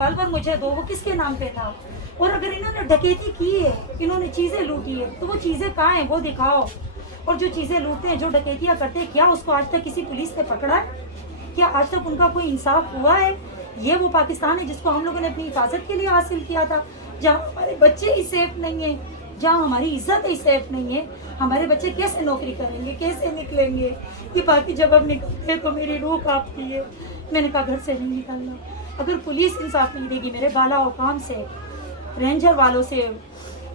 साल भर मुझे दो, वो किसके नाम पे था? और अगर इन्होंने डकैती की है, इन्होंने चीजें लूटी है, तो वो चीजें कहाँ हैं वो दिखाओ। और जो चीजें लूटते हैं, जो डकैतियां करते हैं, क्या उसको आज तक किसी पुलिस ने पकड़ा है? क्या आज तक उनका कोई इंसाफ हुआ है? ये वो पाकिस्तान है जिसको हम लोगों ने अपनी हिफाजत के लिए हासिल किया था, जहाँ हमारे बच्चे ही सेफ नहीं है, जहाँ हमारी इज्जत ही सेफ नहीं है। हमारे बच्चे कैसे नौकरी करेंगे, कैसे निकलेंगे? ये बाकी जब अब निकलते हैं तो मेरी रूह कांपती है। मैंने कहा घर से नहीं निकलना। अगर पुलिस इंसाफ नहीं देगी, मेरे बाला हुकाम से, रेंजर वालों से,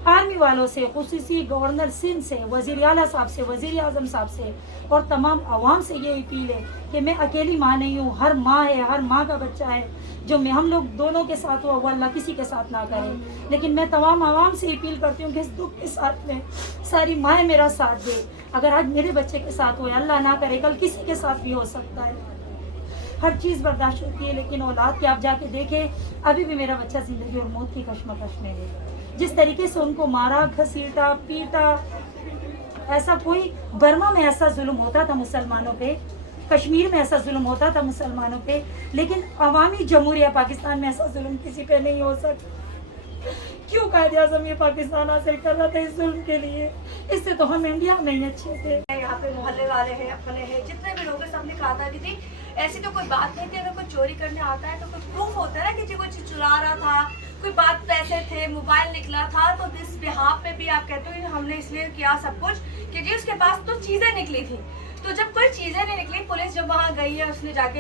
आर्मी वालों से, खुसूसी गवर्नर सिंध से, वज़ीर आला साहब से, वज़ीर आज़म साहब से और तमाम आवाम से ये अपील है कि मैं अकेली माँ नहीं हूँ, हर माँ है, हर माँ का बच्चा है। जो मैं हम लोग दोनों के साथ हुआ, वो अल्लाह किसी के साथ ना करे। लेकिन मैं तमाम आवाम से अपील करती हूँ कि इस दुख के साथ में सारी माएँ मेरा साथ दे। अगर आज मेरे बच्चे के साथ हो, अल्लाह ना करे कल किसी के साथ भी हो सकता है। हर चीज़ बर्दाश्त होती है, लेकिन औलाद के आप जाके देखें, अभी भी मेरा बच्चा जिंदगी और मौत की कश्मकश में है। जिस तरीके से उनको मारा, घसीटा, पीटा, ऐसा कोई बर्मा में ऐसा जुल्म होता था मुसलमानों पे, कश्मीर में ऐसा जुल्म होता था मुसलमानों पे, लेकिन अवामी जमहूरिया पाकिस्तान में ऐसा जुल्म किसी पे नहीं हो सकता। क्यों कायदे आज़म ये पाकिस्तान हासिल कर रहा था इस जुल्म के लिए? इससे तो हम इंडिया में ही अच्छे थे। यहाँ पे मोहल्ले वाले हैं, अपने हैं, जितने भी लोग हैं, सबने कहा था कि थी ऐसी तो कोई बात नहीं थी। अगर कोई चोरी करने आता है तो कोई प्रूफ होता है ना कि जी कोई चीज चुरा रहा था, कोई बात पैसे थे, मोबाइल निकला था, तो इस बिहाफ पे भी आप कहते हो हमने इसलिए किया सब कुछ कि जी उसके पास तो चीजें निकली थी। तो जब कोई चीजें नहीं निकली, पुलिस जब वहाँ गई है, उसने जाके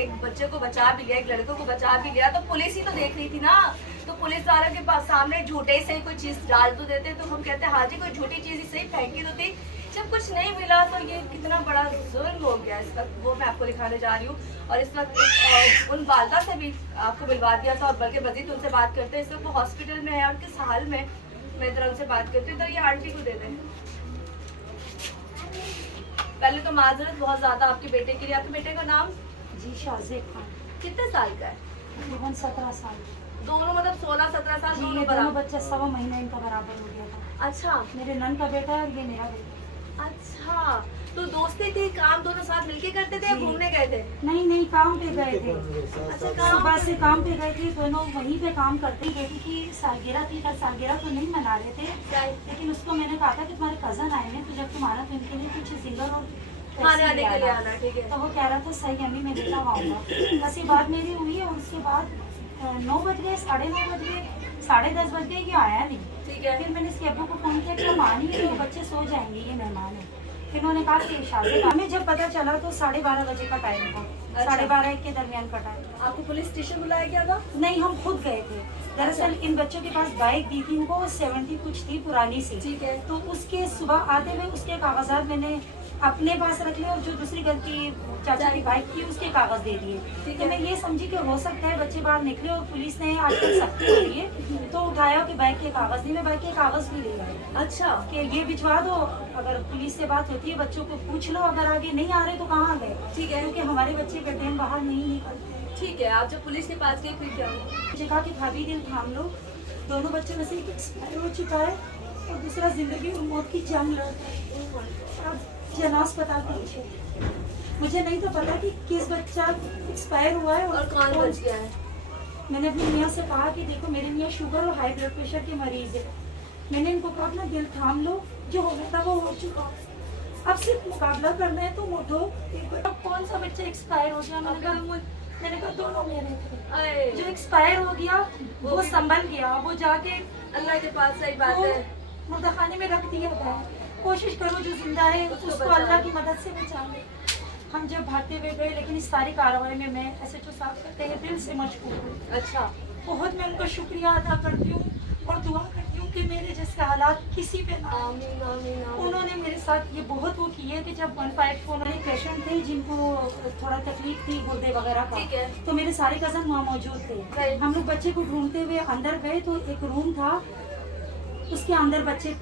एक बच्चे को बचा भी लिया, एक लड़के को बचा भी लिया, तो पुलिस ही तो देख रही थी ना। तो पुलिस वालों के पास सामने झूठे से कोई चीज डाल तो देते, तो हम कहते हैं हाँ जी कोई झूठी चीज ही सही फेंकी तो थी। जब कुछ नहीं मिला तो ये कितना बड़ा जुल्म हो गया इस वक्त, वो मैं आपको दिखाने जा रही हूँ। और इस वक्त उन वालदा से भी आपको मिलवा दिया था, और बल्कि मजीद उनसे बात करते हैं। इस वक्त वो हॉस्पिटल में है और किस हाल में, मैं जरा उनसे बात करती हूँ। तो ये आंटी को दे दें। पहले तो माजरत बहुत ज्यादा आपके बेटे के लिए। आपके बेटे का नाम? जी शाहजेब खान। कितने साल का है? तकरीबन 17 साल। दोनों मतलब 16-17 साल जी, ये दोनों बच्चा 1.25 महीना इनका बराबर हो गया था। अच्छा, मेरे नन का बेटा है और ये मेरा बेटा। अच्छा, तो दोस्ती थी, काम दोनों साथ मिलके करते थे या घूमने गए थे? नहीं, काम पे गए थे। अच्छा, काम सुबह से काम पे गए थे, दोनों वहीं पे काम करते। बेटी की सालगिरह थी, कल सालगिरह तो नहीं मना रहे थे, लेकिन उसको मैंने कहा था कि तुम्हारे कजन आए हैं, तो जब तुम्हारा तो इनके लिए कुछ जिंगर और खाने वाने के लिए आना, ठीक है। तो वो कह रहा था सही अम्मी मैं लेकर आऊँगा। ऐसी बात मेरी हुई है। उसके बाद 9 बज गए, 9:30 बज गए, 10:30 बज गए, ये आया नहीं। ठीक है। फिर मैंने इसके अब्बू को फोन किया कि हम आ नहीं रहे, वो बच्चे सो जाएंगे, ये मेहमान है। फिर उन्होंने कहा कि शादी। हमें जब पता चला तो 12:30 बजे का टाइम था। अच्छा। 12:30 के दरमियान का टाइम था। आपको पुलिस स्टेशन बुलाया गया था? नहीं, हम खुद गए थे। दरअसल इन बच्चों के पास बाइक दी थी, उनको 70 कुछ थी, पुरानी सी। ठीक है। तो उसके सुबह आते हुए उसके कागजात मैंने अपने पास रख लिए, और जो दूसरी घर की चाचा की बाइक थी उसके कागज दे दिए। तो मैं ये समझी कि हो सकता है बच्चे बाहर निकले और पुलिस ने आजकल सख्ती हो रही है, तो उठाया कि बाइक के कागज नहीं, मैं बाइक के कागज भी ले गए। अच्छा, कि ये भिजवा दो, अगर पुलिस से बात होती है बच्चों को पूछ लो, अगर आगे नहीं आ रहे तो कहाँ गए। ठीक है। क्योंकि हमारे बच्चे कहते हैं बाहर नहीं निकलते। ठीक है। आप जब पुलिस के पास गए फिर क्या हुआ? मुझे कहा कि भाभी दिल थाम लो, दोनों बच्चों में से एक एक्सपायर हो चुका है और दूसरा जिंदगी और मौत की जंग लड़ रहा है। अब जना अस्पताल पहुंचे, मुझे नहीं तो पता कि किस बच्चा एक्सपायर हुआ है और कौन बच गया है। मैंने अपनी मियाँ से कहा कि देखो मेरे मियाँ शुगर और हाई ब्लड प्रेशर के मरीज है। मैंने इनको कहा अपना दिल थाम लो, जो होना था वो हो चुका, अब सिर्फ मुकाबला करना है, तो उठो। अब कौन सा बच्चा एक्सपायर हो गया? मैंने कहा दोनों मेरे थे। जो एक्सपायर हो गया वो संभल गया, वो जाके अल्लाह के पास, सही बात है, मुर्दाखाने में रख दिया था। कोशिश करो जो जिंदा है उसको अल्लाह की मदद से बचा ले। हम जब भागते हुए गए, लेकिन इस सारी कार्रवाई में मैं SHO साहब कहते हैं दिल से मशकूर हूँ। अच्छा, बहुत मैं उनका शुक्रिया अदा करती हूँ और दुआ करती हूँ कि मेरे जैसे हालात किसी पे ना आए। आमीन आमीन आमीन। उन्होंने मेरे साथ ये बहुत वो की है कि जब 154 में पेशेंट थे जिनको थोड़ा तकलीफ थी गुर्दे वगैरह का, ठीक है। तो मेरे सारे कजन वहाँ मौजूद थे। Right. हम लोग बच्चे को ढूंढते हुए अंदर गए, तो एक रूम था, उसके अंदर बच्चे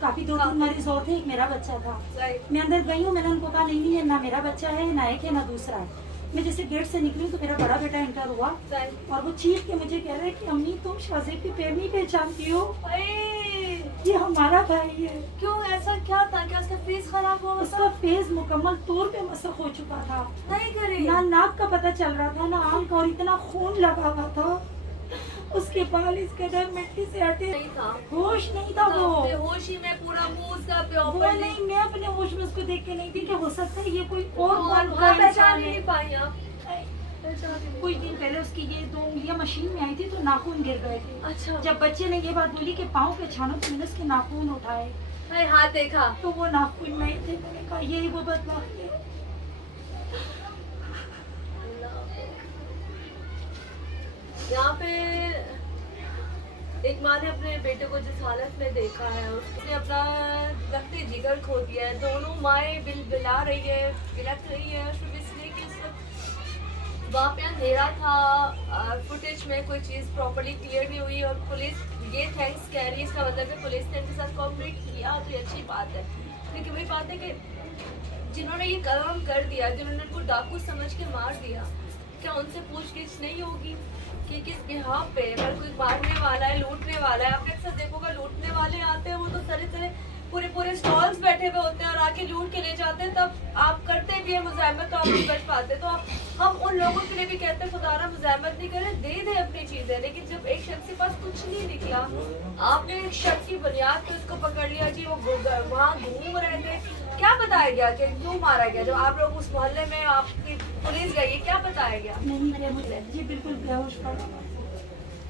काफी 2-3 मरीज और थे, एक मेरा बच्चा था। राइट। मैं अंदर गई हूँ, मैंने उनको कहा नहीं ये ना मेरा बच्चा है, ना एक है ना दूसरा है। मैं जैसे गेट से निकली तो मेरा बड़ा बेटा एंटर हुआ और वो चीख के मुझे कह रहा है कि अम्मी तुम शाहजेब की पैर नहीं पहचानती हो, ये हमारा भाई है। क्यों, ऐसा क्या था? क्या उसका फेस खराब हुआ? उसका फेस मुकम्मल तौर पे मसख हो चुका था, नहीं करे, ना नाक का पता चल रहा था ना आंख, और इतना खून लगा हुआ था। इसके बाल इस कदर मिट्टी से हटे, नहीं था, होश नहीं था वो। बेहोशी में पूरा मुंह उसका वो प्रॉपर नहीं, मैं अपने होश में उसको देख के नहीं थी कि हो सकता है ये कोई और और कौन वहाँ का पहचान इंसान ही है। नहीं पाई आप, पहचान ही नहीं। कुछ दिन पहले उसकी ये 2 उंगलियां मशीन में आई थी तो नाखून गिर गए थे। अच्छा, जब बच्चे ने ये बात बोली कि पाँव पे छानो तो मैंने उसके नाखून उठाए मैं हाथ देखा, तो वो नाखून नहीं थे। मैंने कहा यही वो बदबख्त है। यहाँ पे एक माँ ने अपने बेटे को जिस हालत में देखा है, उसने अपना रखते जिगर खो दिया है। दोनों माएँ बिला रही है, बिलख रही है सिर्फ इसलिए कि उस वक्त वहाँ पे अंधेरा था, फुटेज में कोई चीज़ प्रॉपर्ली क्लियर नहीं हुई और पुलिस ये थैंक्स कह रही है। इसका मतलब है पुलिस ने इनके साथ कोऑपरेट किया तो ये अच्छी बात है। क्योंकि वही बात है कि जिन्होंने ये काम कर दिया, जिन्होंने उनको डाकू समझ के मार दिया, क्या उनसे पूछगिछ नहीं होगी कि किस बिहाफ पे? अगर कोई मारने वाला है, लूटने वाला है, आपने अक्सर देखोगा लूटने वाले आते हैं वो तो तरह तरह पूरे स्टॉल्स बैठे हुए होते हैं और आके लूट के ले जाते हैं, तब आप करते भी है मुज़ाहमत तो आप नहीं बच पाते। तो हम उन लोगों के लिए भी कहते हैं खुदारा मुज़ाहमत नहीं करें, दे दे अपनी चीज़ें। लेकिन जब एक शख्स के पास कुछ नहीं निकला, आपने एक शक की बुनियाद पे उसको पकड़ लिया जी, वो वहाँ घूम रहे थे, क्या बताया गया कि क्यों मारा गया? जब आप लोग उस मोहल्ले में आपकी पुलिस गई, क्या बताया गया? नहीं बेहोश, ये बिल्कुल बेहोश पड़ा हुआ है।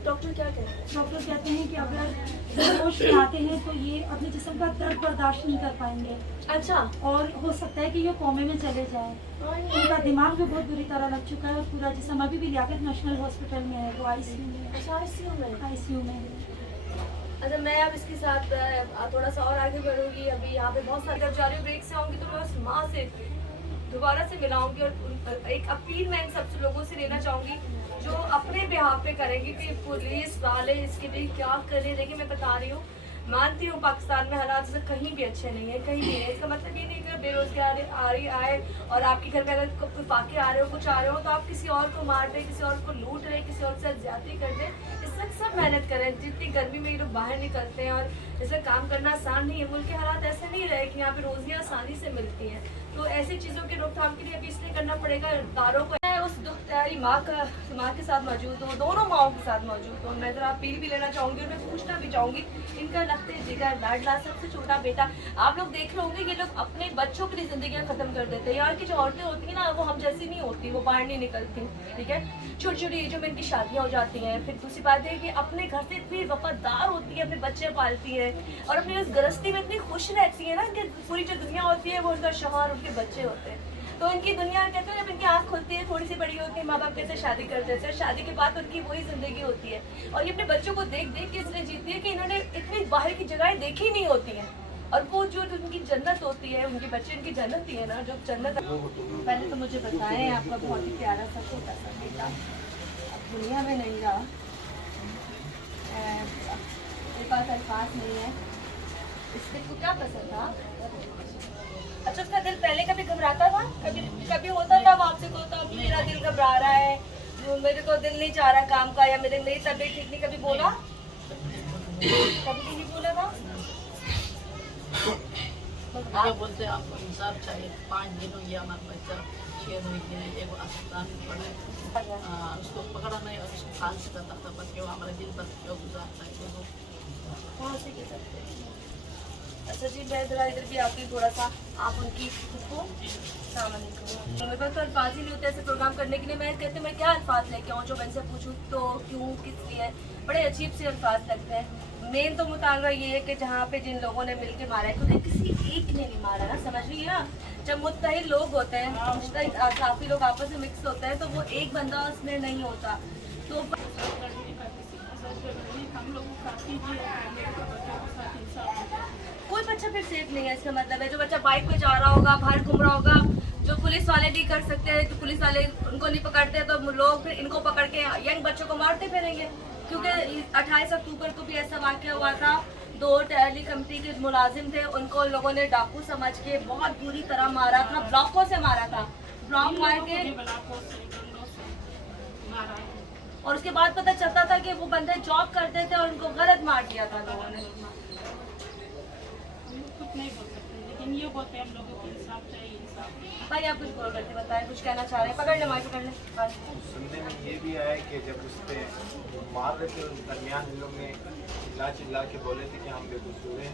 डॉक्टर क्या कहते हैं? डॉक्टर कहते हैं कि अगर होश में आते हैं तो ये अपने जिस्म का दर्द बर्दाश्त नहीं कर पाएंगे अच्छा, और हो सकता है कि ये कोमे में चले जाएं। उनका दिमाग भी बहुत बुरी तरह लग चुका है और पूरा जिस्म अभी भी लियाकत नेशनल हॉस्पिटल में है, वो आईसीयू में है। अच्छा ICU में। आईसीयू में है। अच्छा, मैं अब इसके साथ थोड़ा सा और आगे बढ़ूंगी। अभी यहाँ पे बहुत सारे, जब जा रही हूँ ब्रेक से आऊँगी तो मैं उस माँ से दोबारा से मिलाऊंगी और एक अपील मैं इन सब लोगों से लेना चाहूँगी जो अपने बिहाफ पे करेंगे कि पुलिस वाले इसके लिए क्या करें। देखिए मैं बता रही हूँ, मानती हूँ पाकिस्तान में हालात से कहीं भी अच्छे नहीं है, कहीं भी नहीं है। इसका मतलब ये नहीं कि बेरोजगारी आ रही आए और आपके घर में अगर कोई पाके आ रहे हो, कुछ आ रहे हो तो आप किसी और को मार रहे, किसी और को लूट रहे, किसी और से ज्यादती कर रहे। इस वक्त सब मेहनत करें, जितनी गर्मी में ये लोग बाहर निकलते हैं और इसमें काम करना आसान नहीं है। मुल्क के हालात ऐसे नहीं रहे कि यहाँ पे रोजियाँ आसानी से मिलती हैं, तो ऐसी चीज़ों के रोकथाम के लिए अभी इसलिए करना पड़ेगा इदारों को। मैं उस दुखदारी माँ के साथ मौजूद हूँ, दोनों माओं के साथ मौजूद हूँ। मैं ज़रा अपील भी लेना चाहूँगी और मैं पूछना भी चाहूँगी, इनका लगते जिगर लाडला सबसे छोटा बेटा, आप लोग देख रहे होंगे ये लोग अपने बच्चों के लिए ज़िंदगियाँ ख़त्म कर देते हैं। यार की जो औरतें होती हैं ना, वो हम जैसी नहीं होती, वो बाहर नहीं निकलती, ठीक है। छोटी छोटी एजों में इनकी शादियाँ हो जाती हैं। फिर दूसरी बात है कि अपने घर से इतनी वफादार होती है, अपने बच्चे पालती है और अपनी उस गृहस्थी में इतनी खुश रहती है ना कि पूरी जो दुनिया होती है वो उनका शौहर, उनके बच्चे होते हैं। तो इनकी दुनिया कहते हैं, जब इनकी आँख खुलती है, थोड़ी सी बड़ी होती है, माँ बाप कैसे शादी कर देते हैं, शादी के बाद उनकी वही ज़िंदगी होती है। और ये अपने बच्चों को देख देख के इसलिए जीती है कि इन्होंने इतनी बाहर की जगहें देखी नहीं होती हैं। और वो जो उनकी जन्नत होती है, उनके बच्चे इनकी जन्नत ही है ना, जो जन्नत। पहले तो मुझे बताएं, आपका बहुत ही प्यारा सा छोटा सा बेटा अब दुनिया में नहीं रहा, मेरे पास अल्फाज नहीं है। इसके को क्या पसंद था? अच्छा, उसका दिल पहले कभी घबराता था? कभी होता था वो आपसे को तो अभी मेरा दिल घबरा रहा है, मेरे को दिल नहीं चाह रहा काम का, या मेरी तबीयत ठीक नहीं, कभी बोला? कभी नहीं बोला था? ये बोलते हैं आपको इंसाफ चाहिए। 5 दिन हुई है हमारा बच्चा, 6 दिन है, एक अस्पताल में पड़े, उसको पकड़ा नहीं और उसको फांसी करता था, बस क्यों हमारे दिल पर क्यों गुजारता है देखो। कहाँ से कह सकते हैं? अच्छा जी, मैं ज़रा इधर भी आती हूँ थोड़ा सा, आप उनकी खुशबू। मेरे पास तो अल्फाज ही नहीं होते ऐसे प्रोग्राम करने के लिए। मैं कहती हूँ मैं क्या अल्फाज लेके आऊँ जो मैं से पूछूँ तो क्यों, किस लिए, बड़े अजीब से अल्फाज लगते हैं। मेन तो मुतालबा ये है कि जहाँ पे जिन लोगों ने मिल के मारा है, क्योंकि किसी एक ने नहीं मारा ना, समझ रही है ना। जब मुत्तहिद लोग होते हैं, काफ़ी लोग आपस में मिक्स होते हैं, तो वो एक बंदा उसमें नहीं होता। तो कोई बच्चा फिर सेफ नहीं है, इसका मतलब है जो बच्चा बाइक पे जा रहा होगा, बाहर घूम रहा होगा, जो पुलिस वाले नहीं कर सकते हैं, तो पुलिस वाले उनको नहीं पकड़ते, तो लोग फिर इनको पकड़ के यंग बच्चों को मारते फिरेंगे। क्योंकि 28 अक्टूबर को भी ऐसा वाक़या हुआ था, 2 टैली कंपनी के मुलाजिम थे, उनको लोगों ने डाकू समझ के बहुत बुरी तरह मारा था, ब्लॉकों से मारा था, ब्लॉक मार के। और उसके बाद पता चलता था कि वो बंदे जॉब करते थे और उनको गलत मार दिया था लोगों ने। कुछ नहीं बोल सकते, लेकिन ये बोलते हैं हम लोगों को इंसाफ चाहिए, इंसाफ। भाई आप कुछ बोल करके बताएं, कुछ कहना चाह रहे हैं? पकड़ ले मार, पकड़ ले। हाँ। सुनने में ये भी आया कि जब उस पर मार रहे थे उस दरमियान इन लोग ने चिल्ला के बोले थे कि हम बेकसूर हैं,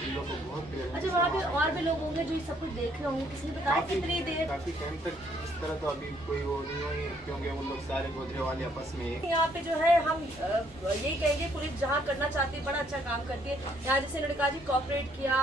इन लोग को बहुत अच्छा, वहाँ पे और भी लोग होंगे जो ये सब कुछ देख रहे होंगे, किसी ने बताया कितनी देर? काफी टाइम तक इस तरह तो अभी कोई वो नहीं हुई, क्योंकि वो लोग सारे गोदरे वाले आपस में एक यहाँ पे जो है हम यही कहेंगे, पुलिस जहाँ करना चाहती है बड़ा अच्छा काम करती है। यहाँ जैसे लड़का जी कॉपरेट किया,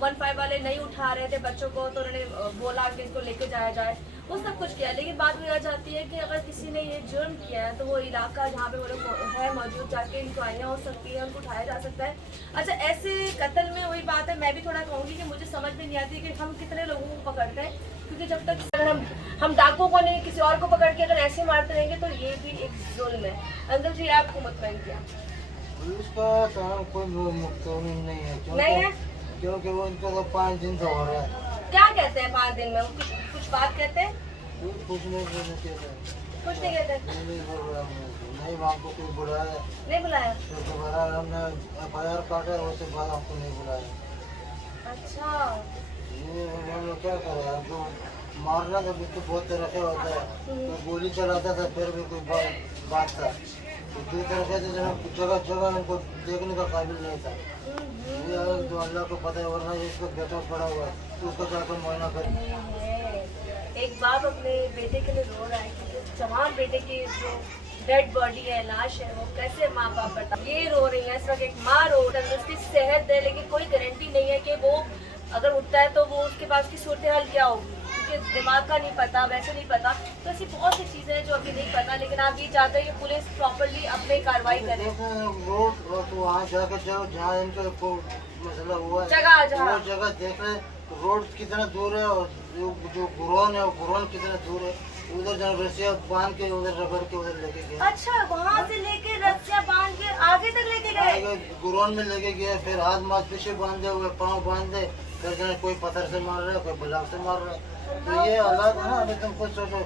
15 वाले नहीं उठा रहे थे बच्चों को तो उन्होंने बोला कि इसको लेके जाया जाए, वो सब कुछ किया। लेकिन बात वो आ जाती है कि अगर किसी ने ये जुर्म किया है तो वो इलाका जहाँ पे वो लोग है मौजूद, जाके इंक्वायरियाँ हो सकती है, उनको उठाया जा सकता है। अच्छा, ऐसे कत्ल में वही बात है, मैं भी थोड़ा कहूँगी कि मुझे समझ में नहीं आती कि हम कितने लोगों को पकड़ते हैं, क्योंकि जब तक अगर हम डाकुओं को नहीं किसी और को पकड़ के अगर ऐसे मारते रहेंगे तो ये भी एक जुल्म है। अंकल जी आपको मुतमईन किया पुलिस का काम कोई मुतमईन नहीं है, नहीं है? क्योंकि वो इनका तो 5 दिन से हो रहा है। क्या कहते हैं 5 दिन में? कुछ बात कहते हैं? कुछ नहीं कहते, कुछ नहीं कहते? नहीं बोल रहा हूँ, नहीं हमको कोई बुलाया, नहीं बुलाया? फिर दोबारा हमने FIR काटा, उसके बाद हमको नहीं बुलाया। अच्छा, ये हम लोग क्या करें, हमको मारना तो बिल्कुल बहुत तरह से होता है, कोई गोली चलाता था फिर भी कोई बात था, तो दो तरह से जगह जगह उनको देखने का काबिल नहीं था। ये तो अल्लाह को पता है, वरना इसका बेटा पड़ा हुआ है तो उसको जाकर मुआयना करें। एक बाप अपने बेटे के लिए रो रहा है कि जवान बेटे की जो डेड बॉडी है, लाश है, वो कैसे माँ बाप बता, ये रो रही है इस वक्त। एक माँ रो रही है, उसकी सेहत है, लेकिन कोई गारंटी नहीं है कि वो अगर उठता है तो वो उसके पास की सूरत हाल क्या होगी, क्योंकि दिमाग का नहीं पता, वैसे नहीं पता। तो ऐसी बहुत सी चीज़ें हैं जो अभी नहीं पता, लेकिन आप ये चाहते हैं कि पुलिस प्रॉपरली अपनी कार्रवाई करे। रोड तो वहाँ जाकर जाओ जहाँ इनका मसला हुआ है, जगह वो जगह देख ले, रोड कितना दूर है और जो गुरौन है वो गुरौन कितना दूर है, उधर जहाँ रस्सियाँ बांध के उधर रगड़ के उधर लेके गया। अच्छा, वहाँ से लेके रस्सियाँ बांध के आगे तक लेके गए? गुरौन में लेके गया, फिर हाथ मांसपेशी बांधे हुए, पाँव बांधे, फिर जहाँ कोई पत्थर से मार रहा है, कोई ब्लॉक से मार रहा है। तो ये हालात है ना, अभी तुम खुद सोचो,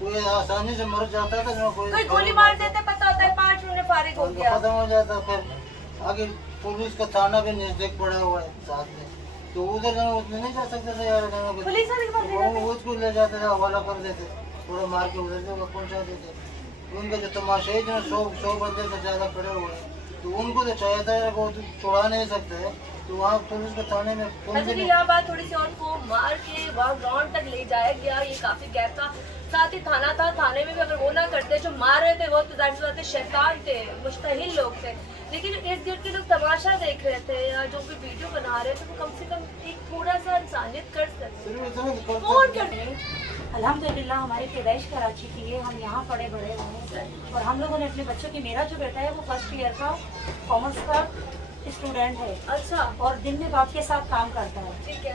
कोई आसानी से मर जाता था ना, कोई गोली मार देते, पता होता है 5 मिनट फारिग हो गया। खत्म हो जाता। फिर आगे पुलिस का थाना भी नजदीक पड़ा हुआ है साथ में, तो उधर जाना उसमें नहीं जा सकते थे यार, पुलिस वाले के पास ले जाते? वो उसको ले जाते थे, हवाला कर देते, थोड़ा मार के उधर से पहुंचा देते। उनके जो तमाशाई जो 100 बंदे से ज़्यादा पड़े हुए हैं, तो उनको तो चाहिए था वो तो छुड़ा नहीं सकते हैं, तो वहाँ पुलिस के थाने में अच्छा जी, यहाँ बात थोड़ी सी और को मार के वहाँ ग्राउंड तक ले जाया गया, ये काफी गैप था, साथ ही थाना था, थाने में भी अगर वो ना करते, जो मार रहे थे वो तो जाहिर सी बात है शैतान थे, मुस्तहिल लोग थे, लेकिन इर्द गिर्द के लोग तमाशा देख रहे थे या जो भी वीडियो बना रहे थे, वो कम से कम एक थोड़ा सा इंसानियत कर सकते। फोन कर अल्हम्दुलिल्लाह हमारी पैदाइश कराची की है, हम यहाँ पढ़े बड़े हुए हैं और हम लोगों ने अपने बच्चों की, मेरा जो बेटा है वो फर्स्ट ईयर का कॉमर्स का स्टूडेंट है। अच्छा, और दिन में बाप के साथ काम करता है। ठीक है।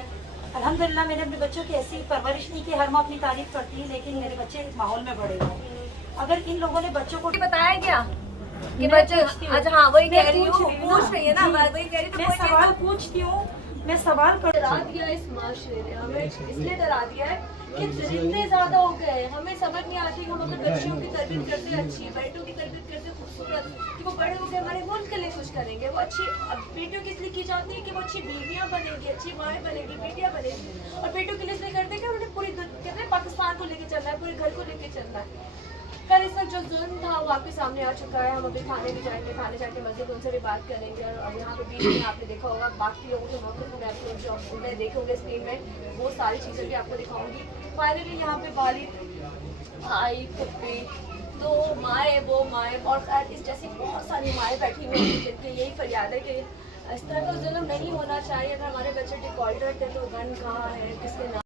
अल्हम्दुलिल्लाह मैंने अपने बच्चों की ऐसी परवरिश नहीं की, हर माँ अपनी तारीफ करती है, लेकिन मेरे बच्चे इस माहौल में बड़े हुए। अगर इन लोगों ने बच्चों को बताया क्या कि मैं बच्चे, पूछती हूँ। अच्छा हाँ वही मैं कह रही हूँ, पूछ रही है ना, जी। वही कह रही, तो मैं कोई सवाल पूछती हूँ, मैं सवाल कर डरा दिया इस माशरे ने, हमें इसलिए डरा दिया है कि जितने ज्यादा हो गए, हमें समझ नहीं आती कि हम अपने बच्चियों की तरबियत करते अच्छी, बेटों की तरबियत करते खूबसूरत, कि वो बड़े हो गए हमारे मुल्क के लिए कुछ करेंगे, वो अच्छी, अब बेटियों की इसलिए की जाती है कि वो अच्छी बीवियाँ बनेंगी, अच्छी माएँ बनेंगी, बेटियाँ बनेंगी, और बेटों के लिए इसलिए करते हैं कि उन्हें पूरी कहते हैं पाकिस्तान को लेके चलना है, पूरे घर को लेके चलना है। कल इस वक्त जो जुल्म था वो आपके सामने आ चुका है, हम अभी थाने भी जाएंगे, थाने जाके मस्जिद उनसे भी बात करेंगे, और अब यहाँ पे बीच में आपने देखा होगा बाकी लोगों के मौके पर मैं अपने जो मैं देखूँगी स्क्रीन में वो सारी चीज़ें भी आपको दिखाऊंगी। फाइनली यहाँ पे वालिद, भाई, पुप्पी, तो माएँ, वो माएँ और खैर इस जैसी बहुत सारी माएँ बैठी हुई हैं जिनकी यही फरियाद है कि इस तरह का जुल्म नहीं होना चाहिए। अगर हमारे बच्चे डिफॉल्टर थे तो गन कहाँ है, किसके नाम